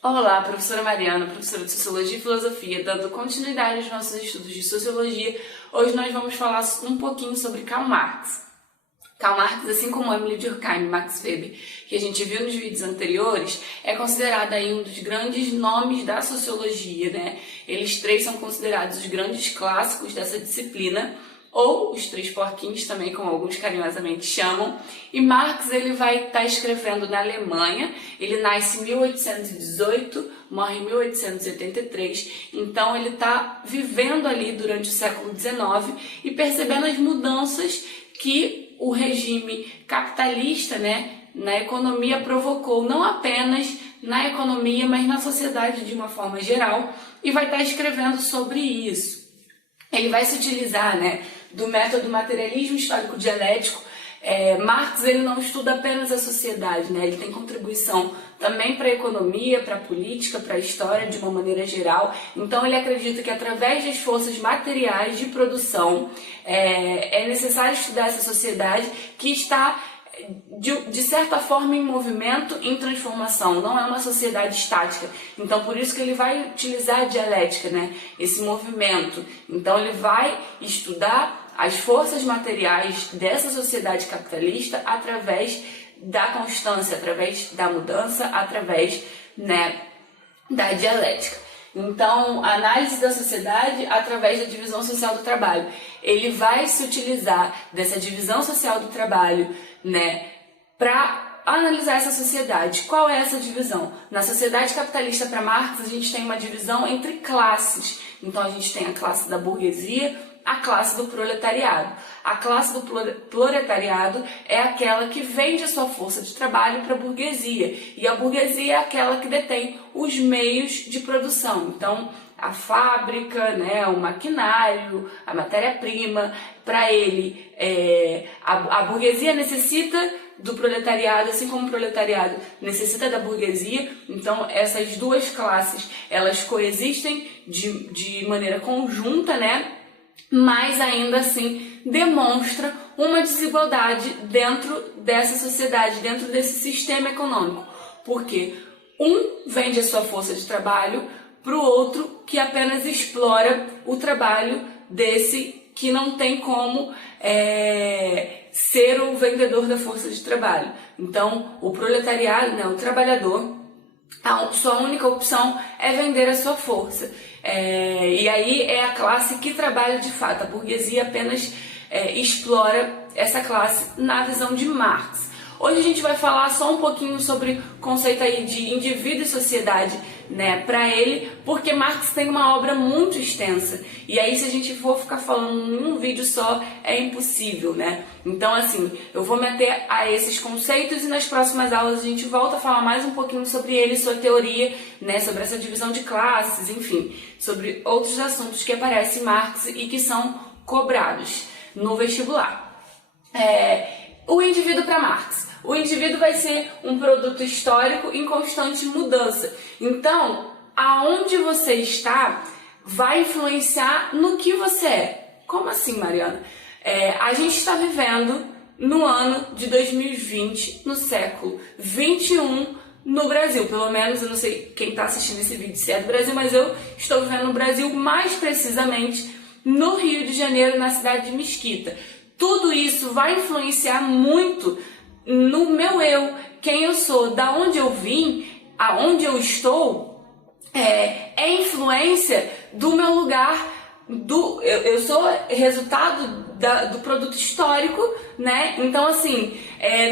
Olá, professora Mariana, professora de Sociologia e Filosofia, dando continuidade aos nossos estudos de Sociologia. Hoje nós vamos falar um pouquinho sobre Karl Marx. Karl Marx, assim como Emile Durkheim e Max Weber, que a gente viu nos vídeos anteriores, é considerado aí um dos grandes nomes da sociologia, né? Eles três são considerados os grandes clássicos dessa disciplina, ou os três porquinhos também, como alguns carinhosamente chamam. E Marx, ele vai estar escrevendo na Alemanha. Ele nasce em 1818, morre em 1883, então ele está vivendo ali durante o século XIX e percebendo as mudanças que o regime capitalista, né, na economia provocou, não apenas na economia, mas na sociedade de uma forma geral, e vai estar escrevendo sobre isso. Ele vai se utilizar, né, do método materialismo histórico dialético. Marx, ele não estuda apenas a sociedade, né? Ele tem contribuição também para a economia, para a política, para a história de uma maneira geral. Então ele acredita que através das forças materiais de produção é necessário estudar essa sociedade que está de certa forma em movimento, em transformação, não é uma sociedade estática. Então por isso que ele vai utilizar a dialética, né? Esse movimento. Então ele vai estudar as forças materiais dessa sociedade capitalista através da constância, através da mudança, através, né, da dialética. Então, a análise da sociedade através da divisão social do trabalho. Ele vai se utilizar dessa divisão social do trabalho, né, para analisar essa sociedade. Qual é essa divisão? Na sociedade capitalista, para Marx, a gente tem uma divisão entre classes. Então, a gente tem a classe da burguesia, a classe do proletariado. A classe do proletariado é aquela que vende a sua força de trabalho para a burguesia. E a burguesia é aquela que detém os meios de produção. Então, a fábrica, né, o maquinário, a matéria-prima, para ele, a burguesia necessita do proletariado, assim como o proletariado necessita da burguesia. Então, essas duas classes, elas coexistem de maneira conjunta, né? Mas ainda assim demonstra uma desigualdade dentro dessa sociedade, dentro desse sistema econômico. Porque um vende a sua força de trabalho para o outro que apenas explora o trabalho desse que não tem como ser o vendedor da força de trabalho. Então, o proletariado, né, o trabalhador, a sua única opção é vender a sua força. E aí é a classe que trabalha de fato. A burguesia apenas explora essa classe na visão de Marx. Hoje a gente vai falar só um pouquinho sobre o conceito aí de indivíduo e sociedade, né, para ele, porque Marx tem uma obra muito extensa. E aí, se a gente for ficar falando em um vídeo só, é impossível, né? Então, assim, eu vou me ater a esses conceitos e nas próximas aulas a gente volta a falar mais um pouquinho sobre ele, sua teoria, né, sobre essa divisão de classes, enfim, sobre outros assuntos que aparecem em Marx e que são cobrados no vestibular. O indivíduo para Marx. O indivíduo vai ser um produto histórico em constante mudança. Então, aonde você está vai influenciar no que você é. Como assim, Mariana? A gente está vivendo no ano de 2020, no século 21, no Brasil. Pelo menos, eu não sei quem está assistindo esse vídeo se é do Brasil, mas eu estou vivendo no Brasil, mais precisamente no Rio de Janeiro, na cidade de Mesquita. Tudo isso vai influenciar muito no meu eu, quem eu sou, da onde eu vim, aonde eu estou, é influência do meu lugar, eu sou resultado do produto histórico, né? Então, assim,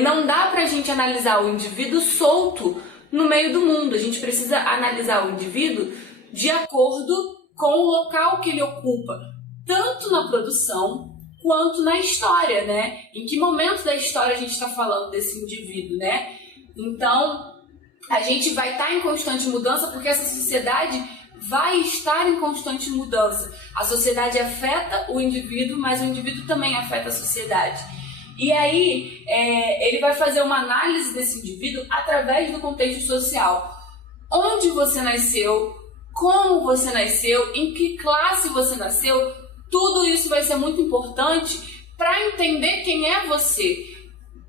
não dá pra gente analisar o indivíduo solto no meio do mundo. A gente precisa analisar o indivíduo de acordo com o local que ele ocupa, tanto na produção quanto na história, né? Em que momento da história a gente está falando desse indivíduo, né? Então, a gente vai estar em constante mudança porque essa sociedade vai estar em constante mudança. A sociedade afeta o indivíduo, mas o indivíduo também afeta a sociedade. E aí, ele vai fazer uma análise desse indivíduo através do contexto social. Onde você nasceu, como você nasceu, em que classe você nasceu, tudo isso vai ser muito importante para entender quem é você,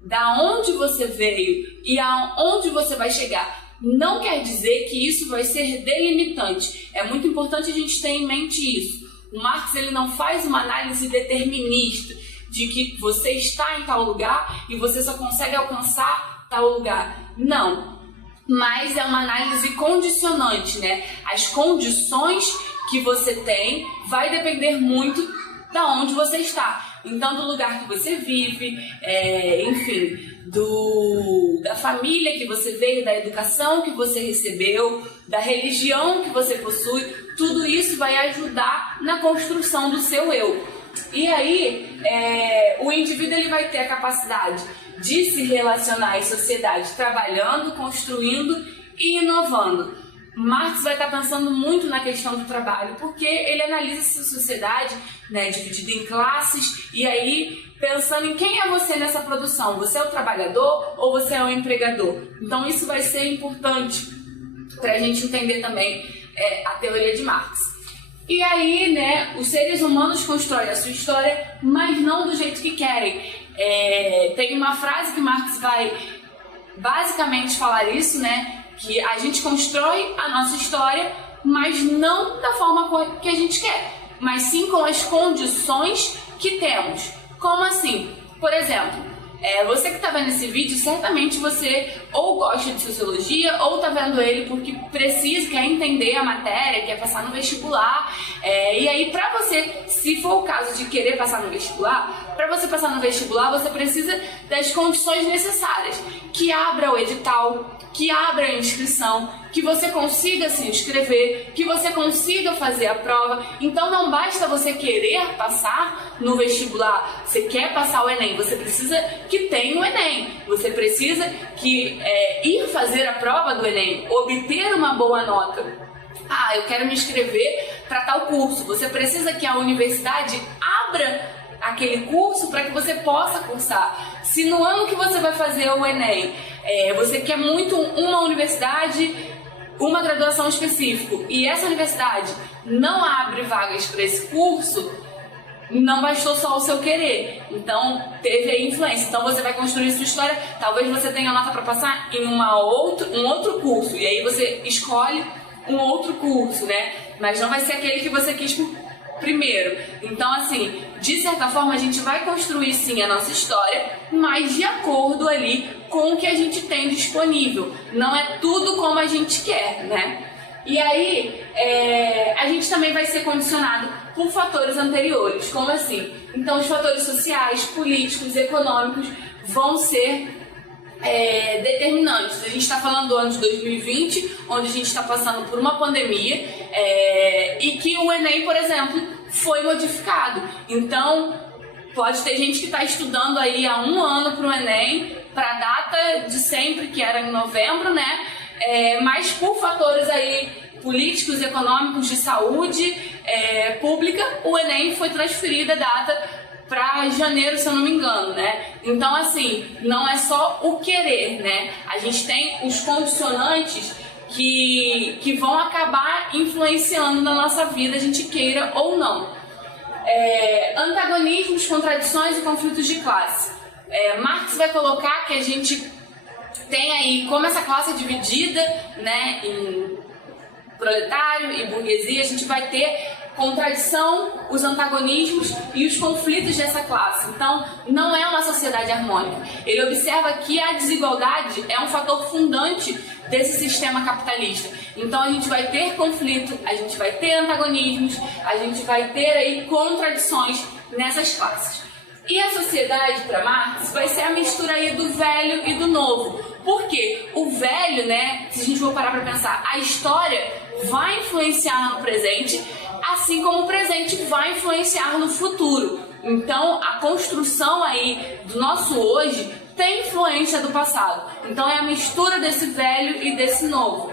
da onde você veio e aonde você vai chegar. não quer dizer que isso vai ser delimitante. É muito importante a gente ter em mente isso. O Marx ele não faz uma análise determinista de que você está em tal lugar e você só consegue alcançar tal lugar. Não. Mas é uma análise condicionante, né? As condições que você tem vai depender muito da onde você está. Então, do lugar que você vive, enfim, da família que você veio, da educação que você recebeu, da religião que você possui, tudo isso vai ajudar na construção do seu eu. E aí, o indivíduo ele vai ter a capacidade de se relacionar em sociedade, trabalhando, construindo e inovando. Marx vai estar pensando muito na questão do trabalho, porque ele analisa essa sociedade, né, dividida em classes, e aí pensando em quem é você nessa produção. Você é o trabalhador ou você é o empregador? Então isso vai ser importante para a gente entender também a teoria de Marx. E aí, né, os seres humanos constroem a sua história, mas não do jeito que querem. Tem uma frase que Marx vai basicamente falar isso, né, que a gente constrói a nossa história, mas não da forma que a gente quer, mas sim com as condições que temos. Como assim? Por exemplo, você que está vendo esse vídeo, certamente você ou gosta de sociologia ou está vendo ele porque precisa, quer entender a matéria, quer passar no vestibular. E aí, para você, se for o caso de querer passar no vestibular, para você passar no vestibular, você precisa das condições necessárias. Que abra o edital, que abra a inscrição, que você consiga se inscrever, que você consiga fazer a prova. Então não basta você querer passar no vestibular, você quer passar o Enem, você precisa que tenha o Enem, você precisa ir fazer a prova do Enem, obter uma boa nota. Eu quero me inscrever para tal curso, você precisa que a universidade abra aquele curso para que você possa cursar. Se no ano que você vai fazer o Enem, você quer muito uma universidade, uma graduação específica, e essa universidade não abre vagas para esse curso, não bastou só o seu querer. Então, teve a influência. Então, você vai construir sua história. Talvez você tenha nota para passar em um outro curso, e aí você escolhe um outro curso, né? Mas não vai ser aquele que você quis primeiro. Então, assim, de certa forma, a gente vai construir sim a nossa história, mas de acordo ali com o que a gente tem disponível. Não é tudo como a gente quer, né? E aí, a gente também vai ser condicionado por fatores anteriores. Como assim? Então, os fatores sociais, políticos, econômicos vão ser determinantes. A gente está falando do ano de 2020, onde a gente está passando por uma pandemia, e que o Enem, por exemplo, foi modificado. Então, pode ter gente que está estudando aí há 1 ano para o Enem, para a data de sempre, que era em novembro, né? Mas por fatores aí políticos, econômicos, de saúde pública, o Enem foi transferido a data para janeiro, se eu não me engano, né? Então, assim, não é só o querer, né? A gente tem os condicionantes que vão acabar influenciando na nossa vida, a gente queira ou não. Antagonismos, contradições e conflitos de classe. Marx vai colocar que a gente tem aí, como essa classe é dividida, né, em proletário e burguesia, a gente vai ter contradição, os antagonismos e os conflitos dessa classe. Então, não é uma sociedade harmônica. Ele observa que a desigualdade é um fator fundante desse sistema capitalista. Então, a gente vai ter conflito, a gente vai ter antagonismos, a gente vai ter aí contradições nessas classes. E a sociedade, para Marx, vai ser a mistura aí do velho e do novo. Por quê? O velho, né, se a gente for parar para pensar, a história vai influenciar no presente, assim como o presente vai influenciar no futuro. Então, a construção aí do nosso hoje tem influência do passado. Então, é a mistura desse velho e desse novo.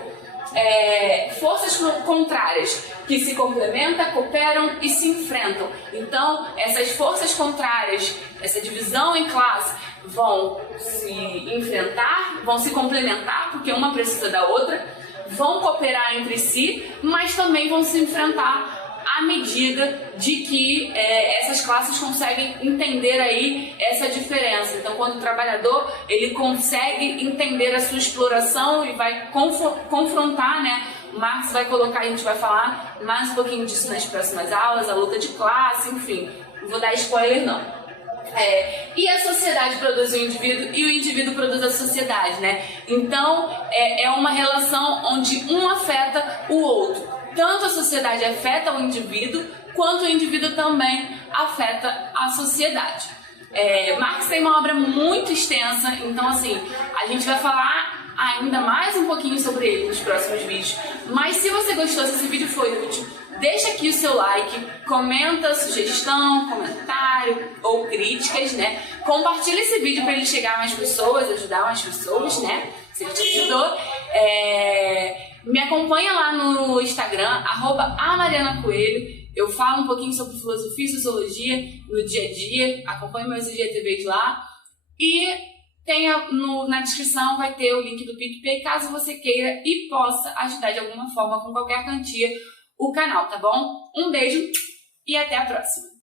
Forças contrárias que se complementam, cooperam e se enfrentam. Então, essas forças contrárias, essa divisão em classe, vão se enfrentar, vão se complementar, porque uma precisa da outra, vão cooperar entre si, mas também vão se enfrentar à medida de que essas classes conseguem entender aí essa diferença. Então, quando o trabalhador ele consegue entender a sua exploração e vai confrontar, né? Marx vai colocar, a gente vai falar mais um pouquinho disso nas próximas aulas, a luta de classe, enfim, não vou dar spoiler não. E a sociedade produz o indivíduo e o indivíduo produz a sociedade, né? Então, é uma relação onde um afeta o outro. Tanto a sociedade afeta o indivíduo, quanto o indivíduo também afeta a sociedade. Marx tem uma obra muito extensa, então assim, a gente vai falar ainda mais um pouquinho sobre ele nos próximos vídeos. Mas se você gostou, se esse vídeo foi útil, deixa aqui o seu like, comenta sugestão, comentário ou críticas, né? Compartilha esse vídeo para ele chegar a mais pessoas, ajudar mais pessoas, né? Se ele te ajudou. Me acompanha lá no Instagram, @amarianacoelho. Eu falo um pouquinho sobre filosofia e sociologia no dia a dia. Acompanhe meus IGTVs lá. E na descrição vai ter o link do PicPay, caso você queira e possa ajudar de alguma forma, com qualquer quantia, o canal, tá bom? Um beijo e até a próxima!